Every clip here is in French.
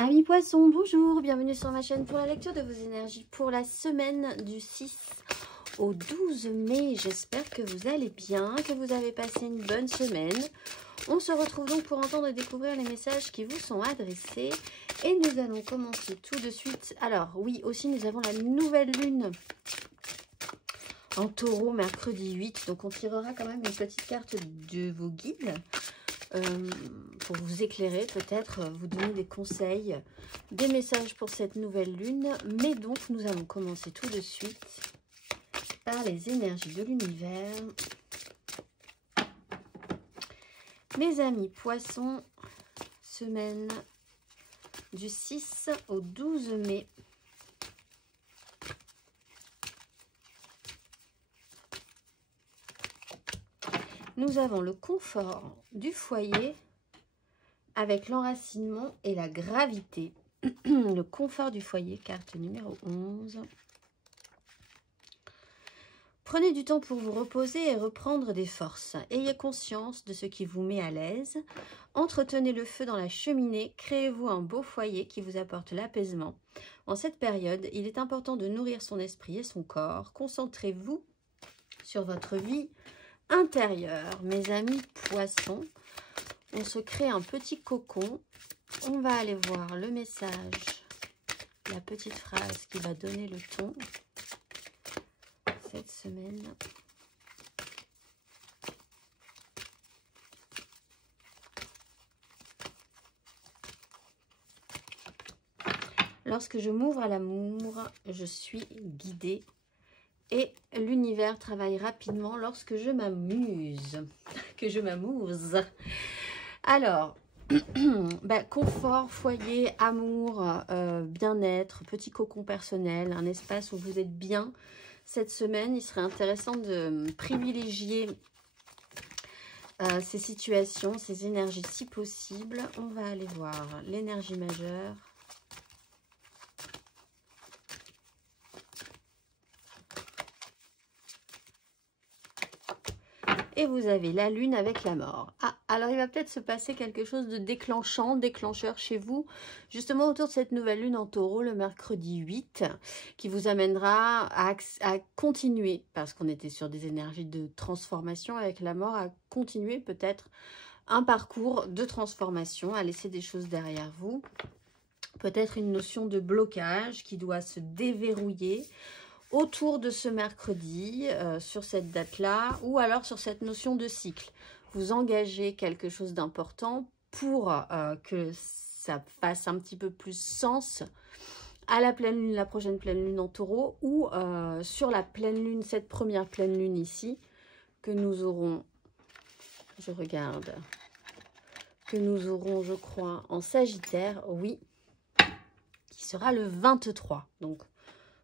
Amis poissons, bonjour, bienvenue sur ma chaîne pour la lecture de vos énergies pour la semaine du 6 au 12 mai. J'espère que vous allez bien, que vous avez passé une bonne semaine. On se retrouve donc pour entendre et découvrir les messages qui vous sont adressés. Et nous allons commencer tout de suite. Alors oui, aussi nous avons la nouvelle lune en taureau mercredi 8. Donc on tirera quand même une petite carte de vos guides. Pour vous éclairer, peut-être vous donner des conseils, des messages pour cette nouvelle lune. Mais donc, nous allons commencer tout de suite par les énergies de l'univers. Mes amis poissons, semaine du 6 au 12 mai. Nous avons le confort du foyer avec l'enracinement et la gravité. Le confort du foyer, carte numéro 11. Prenez du temps pour vous reposer et reprendre des forces. Ayez conscience de ce qui vous met à l'aise. Entretenez le feu dans la cheminée. Créez-vous un beau foyer qui vous apporte l'apaisement. En cette période, il est important de nourrir son esprit et son corps. Concentrez-vous sur votre vie intérieure. Mes amis poissons, on se crée un petit cocon. On va aller voir le message, la petite phrase qui va donner le ton cette semaine. Lorsque je m'ouvre à l'amour, je suis guidée. Et l'univers travaille rapidement lorsque je m'amuse. Que je m'amuse. Alors, confort, foyer, amour, bien-être, petit cocon personnel, un espace où vous êtes bien. Cette semaine, il serait intéressant de privilégier ces situations, ces énergies si possible. On va aller voir l'énergie majeure. Et vous avez la lune avec la mort. Ah, alors il va peut-être se passer quelque chose de déclenchant, déclencheur chez vous, justement autour de cette nouvelle lune en taureau, le mercredi 8, qui vous amènera à continuer, parce qu'on était sur des énergies de transformation avec la mort, à continuer peut-être un parcours de transformation, à laisser des choses derrière vous. Peut-être une notion de blocage qui doit se déverrouiller autour de ce mercredi, sur cette date-là, ou alors sur cette notion de cycle. Vous engagez quelque chose d'important pour que ça fasse un petit peu plus sens à la pleine lune, la prochaine pleine lune en taureau, ou sur la pleine lune, cette première pleine lune ici, que nous aurons, je regarde, que nous aurons, je crois, en Sagittaire, oui, qui sera le 23. Donc,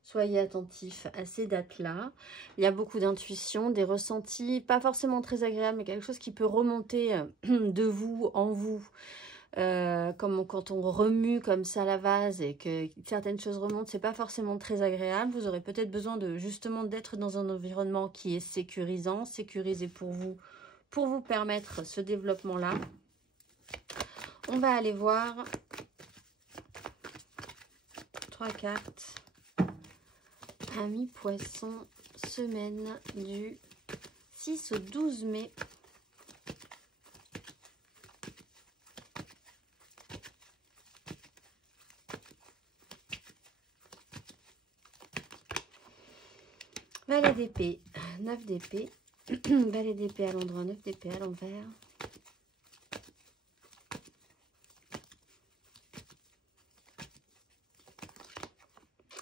soyez attentifs à ces dates-là. Il y a beaucoup d'intuition, des ressentis, pas forcément très agréables, mais quelque chose qui peut remonter de vous, en vous. Comme quand on remue comme ça la vase et que certaines choses remontent, c'est pas forcément très agréable. Vous aurez peut-être besoin de justement d'être dans un environnement qui est sécurisant, sécurisé pour vous permettre ce développement-là. On va aller voir 3 cartes. Amis poissons, semaine du 6 au 12 mai. Valet d'épée, 9 d'épée, valet d'épée à l'endroit, 9 d'épée à l'envers.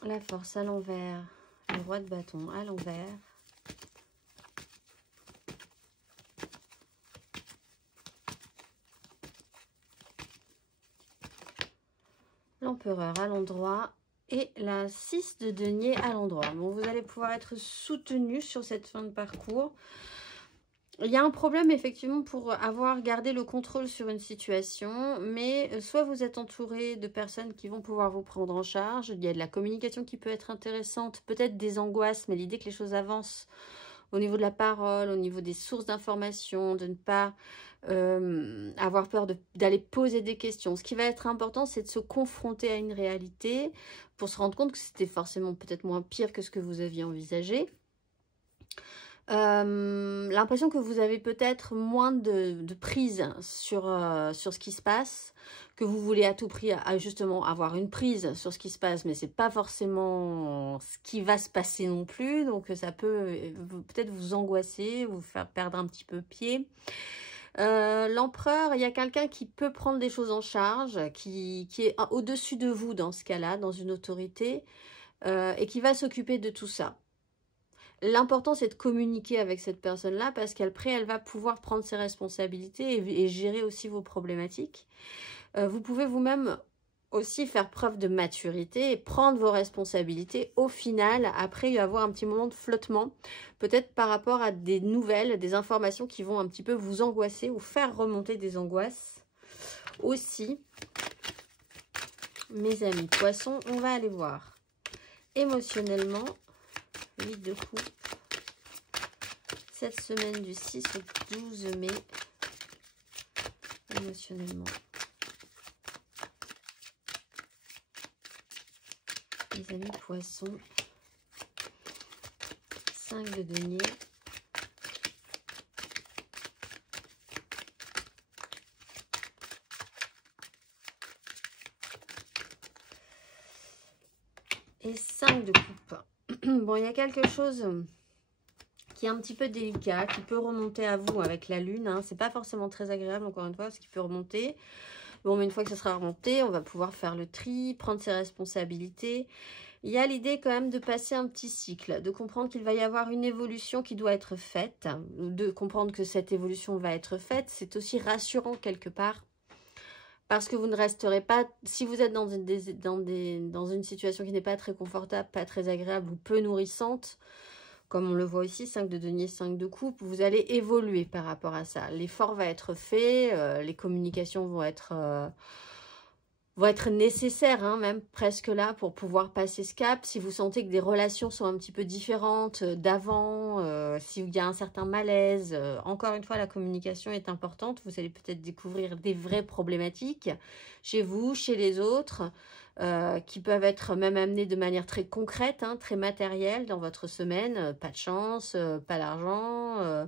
La force à l'envers, le roi de bâton à l'envers. L'empereur à l'endroit et la 6 de denier à l'endroit. Bon, vous allez pouvoir être soutenu sur cette fin de parcours. Il y a un problème effectivement pour avoir gardé le contrôle sur une situation, mais soit vous êtes entouré de personnes qui vont pouvoir vous prendre en charge, il y a de la communication qui peut être intéressante, peut-être des angoisses, mais l'idée que les choses avancent au niveau de la parole, au niveau des sources d'information, de ne pas avoir peur d'aller poser des questions. Ce qui va être important, c'est de se confronter à une réalité pour se rendre compte que c'était forcément peut-être moins pire que ce que vous aviez envisagé. L'impression que vous avez peut-être moins de prise sur ce qui se passe, que vous voulez à tout prix justement avoir une prise sur ce qui se passe, mais c'est pas forcément ce qui va se passer non plus, donc ça peut peut-être vous angoisser, vous faire perdre un petit peu pied. L'empereur, il y a quelqu'un qui peut prendre des choses en charge, qui est au-dessus de vous dans ce cas-là, dans une autorité, et qui va s'occuper de tout ça. L'important, c'est de communiquer avec cette personne-là parce qu'après, elle va pouvoir prendre ses responsabilités et gérer aussi vos problématiques. Vous pouvez vous-même aussi faire preuve de maturité et prendre vos responsabilités. Au final, après, il va y avoir un petit moment de flottement, peut-être par rapport à des nouvelles, des informations qui vont un petit peu vous angoisser ou faire remonter des angoisses. Aussi, mes amis poissons, on va aller voir émotionnellement. 8 de coupe, cette semaine du 6 au 12 mai, émotionnellement. Les amis poissons, 5 de denier, et 5 de coupe. Bon, il y a quelque chose qui est un petit peu délicat, qui peut remonter à vous avec la lune. Hein. C'est pas forcément très agréable, encore une fois, ce qui peut remonter. Bon, mais une fois que ça sera remonté, on va pouvoir faire le tri, prendre ses responsabilités. Il y a l'idée quand même de passer un petit cycle, de comprendre qu'il va y avoir une évolution qui doit être faite, de comprendre que cette évolution va être faite. C'est aussi rassurant quelque part. Parce que vous ne resterez pas, si vous êtes dans une situation qui n'est pas très confortable, pas très agréable ou peu nourrissante, comme on le voit ici, 5 de denier, 5 de coupe, vous allez évoluer par rapport à ça. L'effort va être fait, les communications vont être nécessaires, hein, même presque là, pour pouvoir passer ce cap. Si vous sentez que des relations sont un petit peu différentes d'avant, s'il y a un certain malaise, encore une fois, la communication est importante. Vous allez peut-être découvrir des vraies problématiques chez vous, chez les autres, qui peuvent être même amenées de manière très concrète, hein, très matérielle dans votre semaine. Pas de chance, pas d'argent,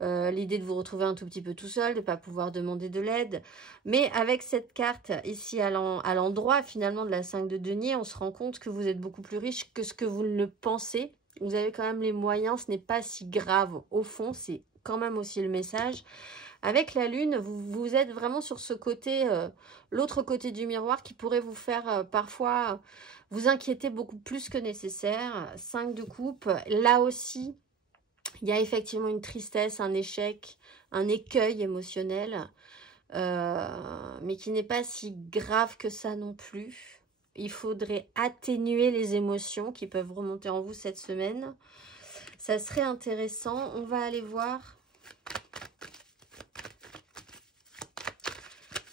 l'idée de vous retrouver un tout petit peu tout seul, de ne pas pouvoir demander de l'aide. Mais avec cette carte ici à l'endroit finalement de la 5 de denier, on se rend compte que vous êtes beaucoup plus riche que ce que vous ne le pensez. Vous avez quand même les moyens, ce n'est pas si grave au fond, c'est quand même aussi le message. Avec la lune, vous êtes vraiment sur ce côté, l'autre côté du miroir qui pourrait vous faire parfois vous inquiéter beaucoup plus que nécessaire. 5 de coupe, là aussi, il y a effectivement une tristesse, un échec, un écueil émotionnel, mais qui n'est pas si grave que ça non plus. Il faudrait atténuer les émotions qui peuvent remonter en vous cette semaine. Ça serait intéressant. On va aller voir.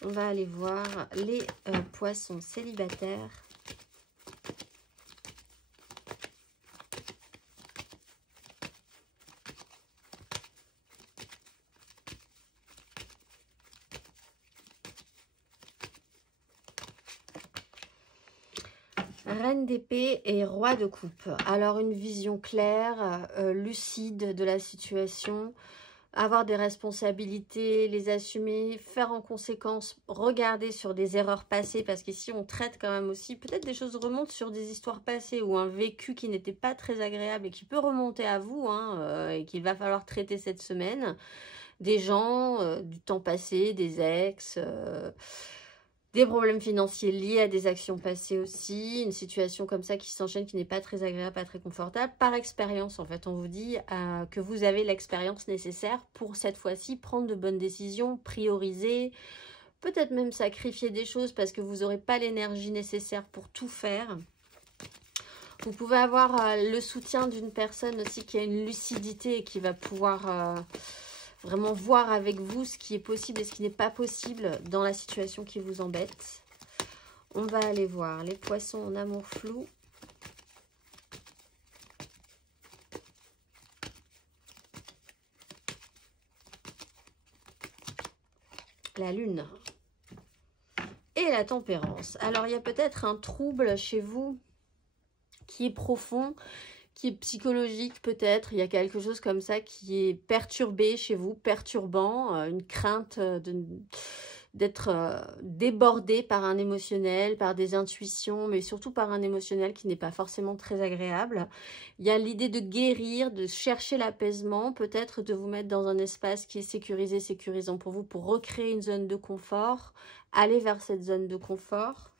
On va aller voir les poissons célibataires. Reine d'épée et roi de coupe. Alors une vision claire, lucide de la situation, avoir des responsabilités, les assumer, faire en conséquence, regarder sur des erreurs passées, parce qu'ici on traite quand même aussi, peut-être des choses remontent sur des histoires passées ou un vécu qui n'était pas très agréable et qui peut remonter à vous, hein, et qu'il va falloir traiter cette semaine. Des gens, du temps passé, des ex, des problèmes financiers liés à des actions passées aussi, une situation comme ça qui s'enchaîne, qui n'est pas très agréable, pas très confortable. Par expérience, en fait, on vous dit que vous avez l'expérience nécessaire pour cette fois-ci prendre de bonnes décisions, prioriser, peut-être même sacrifier des choses parce que vous n'aurez pas l'énergie nécessaire pour tout faire. Vous pouvez avoir le soutien d'une personne aussi qui a une lucidité et qui va pouvoir vraiment voir avec vous ce qui est possible et ce qui n'est pas possible dans la situation qui vous embête. On va aller voir les poissons en amour flou. la lune et la tempérance. Alors, il y a peut-être un trouble chez vous qui est profond, qui est psychologique peut-être. Il y a quelque chose comme ça qui est perturbé chez vous, perturbant, une crainte d'être débordé par un émotionnel, par des intuitions, mais surtout par un émotionnel qui n'est pas forcément très agréable. Il y a l'idée de guérir, de chercher l'apaisement, peut-être de vous mettre dans un espace qui est sécurisé, sécurisant pour vous, pour recréer une zone de confort, aller vers cette zone de confort.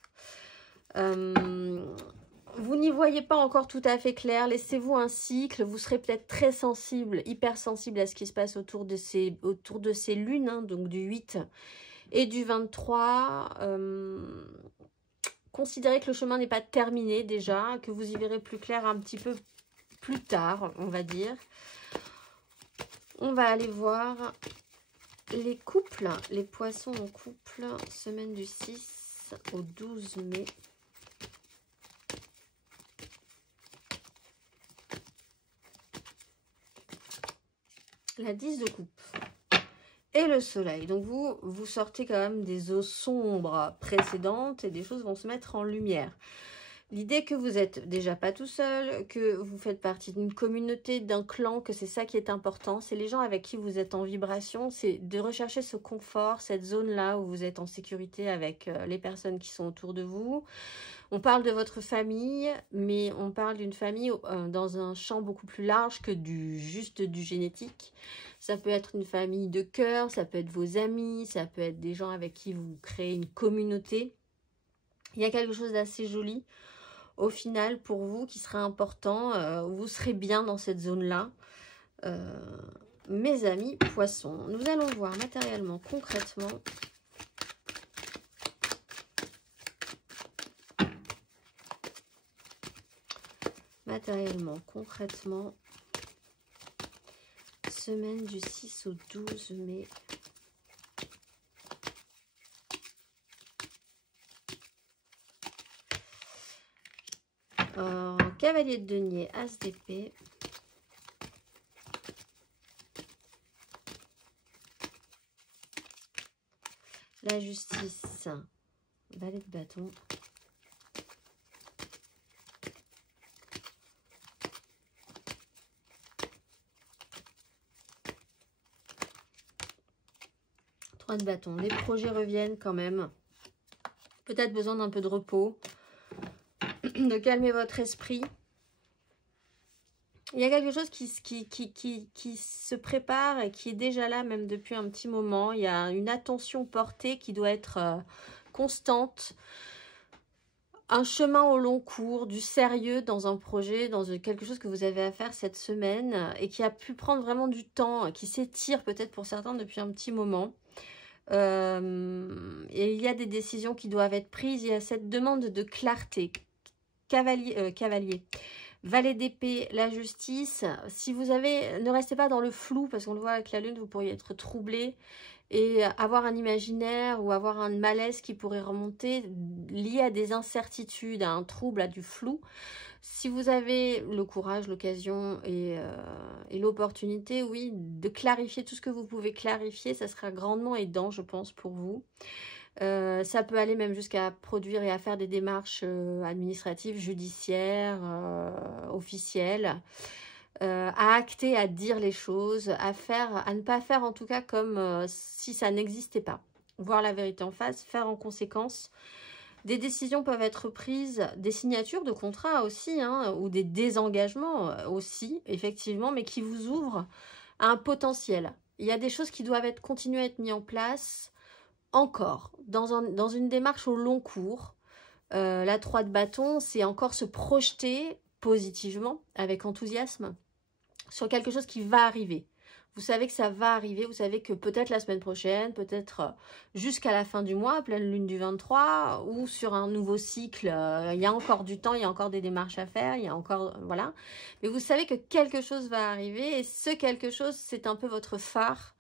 Vous n'y voyez pas encore tout à fait clair, laissez-vous un cycle, vous serez peut-être très sensible, hypersensible à ce qui se passe autour de ces lunes, hein, donc du 8 et du 23. Considérez que le chemin n'est pas terminé déjà, que vous y verrez plus clair un petit peu plus tard, on va dire. On va aller voir les couples, les poissons en couple, semaine du 6 au 12 mai. La 10 de coupe et le soleil. Donc vous sortez quand même des eaux sombres précédentes et des choses vont se mettre en lumière. L'idée que vous êtes déjà pas tout seul, que vous faites partie d'une communauté, d'un clan, que c'est ça qui est important. C'est les gens avec qui vous êtes en vibration, c'est de rechercher ce confort, cette zone-là où vous êtes en sécurité avec les personnes qui sont autour de vous. On parle de votre famille, mais on parle d'une famille dans un champ beaucoup plus large que juste du génétique. Ça peut être une famille de cœur, ça peut être vos amis, ça peut être des gens avec qui vous créez une communauté. Il y a quelque chose d'assez joli au final pour vous qui sera important. Vous serez bien dans cette zone-là. Mes amis poissons, nous allons voir matériellement, concrètement. Matériellement, concrètement, semaine du 6 au 12 mai. Cavalier de denier, as d'épée. La justice, valet de bâton. De bâton. Les projets reviennent quand même. Peut-être besoin d'un peu de repos, de calmer votre esprit. Il y a quelque chose qui se prépare et qui est déjà là même depuis un petit moment. Il y a une attention portée qui doit être constante. Un chemin au long cours, du sérieux dans un projet, dans quelque chose que vous avez à faire cette semaine et qui a pu prendre vraiment du temps, qui s'étire peut-être pour certains depuis un petit moment. Et il y a des décisions qui doivent être prises. Il y a cette demande de clarté. Cavalier. Valet d'épée, la justice. Si vous avez, ne restez pas dans le flou parce qu'on le voit avec la lune, vous pourriez être troublé et avoir un imaginaire ou avoir un malaise qui pourrait remonter lié à des incertitudes, à un trouble, à du flou. Si vous avez le courage, l'occasion et l'opportunité, oui, de clarifier tout ce que vous pouvez clarifier, ça sera grandement aidant, je pense, pour vous. Ça peut aller même jusqu'à produire et à faire des démarches administratives, judiciaires, officielles, à acter, à dire les choses, à ne pas faire en tout cas comme si ça n'existait pas. Voir la vérité en face, faire en conséquence. Des décisions peuvent être prises, des signatures de contrats aussi, hein, ou des désengagements aussi, effectivement, mais qui vous ouvrent à un potentiel. Il y a des choses qui doivent continuer à être mises en place encore, dans une démarche au long cours. La 3 de bâton, c'est encore se projeter positivement, avec enthousiasme, sur quelque chose qui va arriver. Vous savez que ça va arriver, vous savez que peut-être la semaine prochaine, peut-être jusqu'à la fin du mois, pleine lune du 23, ou sur un nouveau cycle, il y a encore du temps, il y a encore des démarches à faire, il y a encore, voilà. Mais vous savez que quelque chose va arriver, et ce quelque chose, c'est un peu votre phare,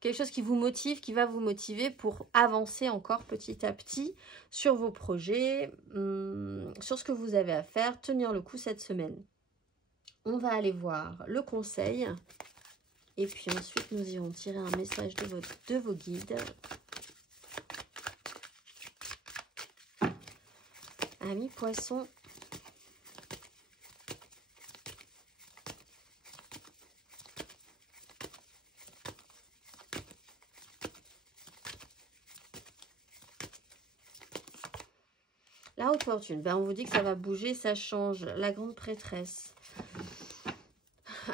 quelque chose qui vous motive, qui va vous motiver pour avancer encore petit à petit sur vos projets, sur ce que vous avez à faire, tenir le coup cette semaine. On va aller voir le conseil. Et puis ensuite, nous irons tirer un message de vos guides. Amis Poissons. La haute fortune, ben on vous dit que ça va bouger, ça change. La grande prêtresse.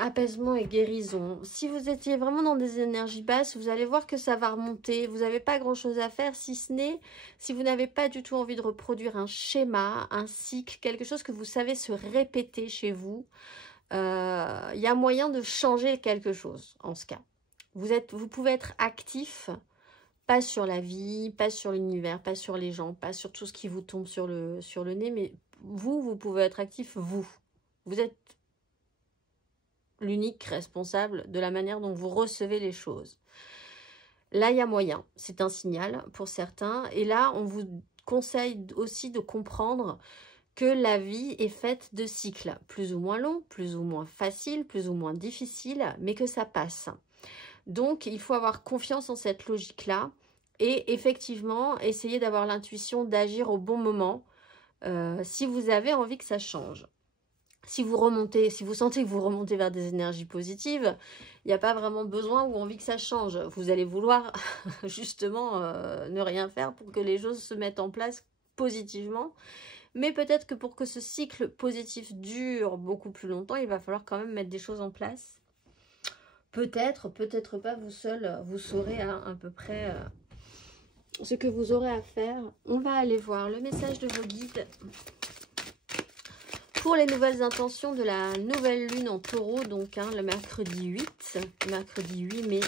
Apaisement et guérison. Si vous étiez vraiment dans des énergies basses, vous allez voir que ça va remonter. Vous n'avez pas grand chose à faire, si ce n'est si vous n'avez pas du tout envie de reproduire un schéma, un cycle, quelque chose que vous savez se répéter chez vous. Il y a moyen de changer quelque chose en ce cas. Vous pouvez être actif, pas sur la vie, pas sur l'univers, pas sur les gens, pas sur tout ce qui vous tombe sur le nez, mais vous pouvez être actif, vous. Vous êtes l'unique responsable de la manière dont vous recevez les choses. Là, il y a moyen. C'est un signal pour certains. Et là, on vous conseille aussi de comprendre que la vie est faite de cycles, plus ou moins longs, plus ou moins faciles, plus ou moins difficiles, mais que ça passe. Donc, il faut avoir confiance en cette logique-là et effectivement, essayer d'avoir l'intuition d'agir au bon moment si vous avez envie que ça change. Si vous sentez que vous remontez vers des énergies positives, il n'y a pas vraiment besoin ou envie que ça change. Vous allez vouloir justement ne rien faire pour que les choses se mettent en place positivement. Mais peut-être que pour que ce cycle positif dure beaucoup plus longtemps, il va falloir quand même mettre des choses en place. Peut-être, peut-être pas, vous seul, vous saurez à peu près ce que vous aurez à faire. On va aller voir le message de vos guides. Pour les nouvelles intentions de la nouvelle lune en taureau, donc le mercredi 8 mai,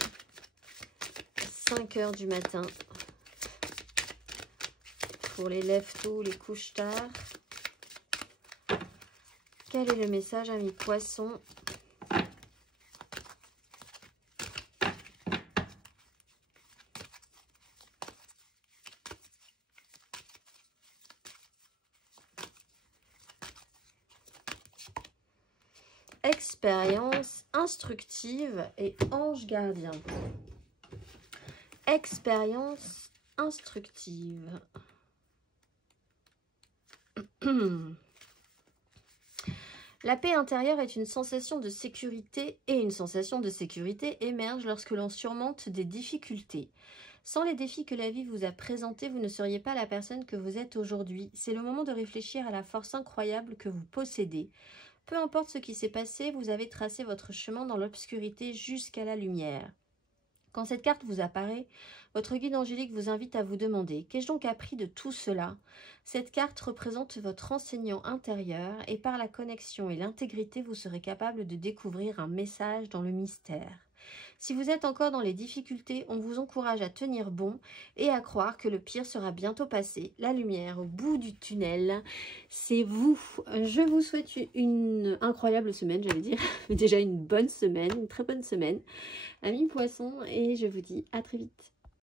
5 h du matin. Pour les lève-tôt, les couches tard. Quel est le message, amis Poissons? Expérience instructive et ange gardien. Expérience instructive. La paix intérieure est une sensation de sécurité et une sensation de sécurité émerge lorsque l'on surmonte des difficultés. Sans les défis que la vie vous a présentés, vous ne seriez pas la personne que vous êtes aujourd'hui. C'est le moment de réfléchir à la force incroyable que vous possédez. Peu importe ce qui s'est passé, vous avez tracé votre chemin dans l'obscurité jusqu'à la lumière. Quand cette carte vous apparaît, votre guide angélique vous invite à vous demander « Qu'ai-je donc appris de tout cela ?» Cette carte représente votre enseignant intérieur et par la connexion et l'intégrité, vous serez capable de découvrir un message dans le mystère. Si vous êtes encore dans les difficultés, on vous encourage à tenir bon et à croire que le pire sera bientôt passé. La lumière au bout du tunnel, c'est vous. Je vous souhaite une incroyable semaine, j'allais dire. Déjà une bonne semaine, une très bonne semaine. Amis Poissons, et je vous dis à très vite.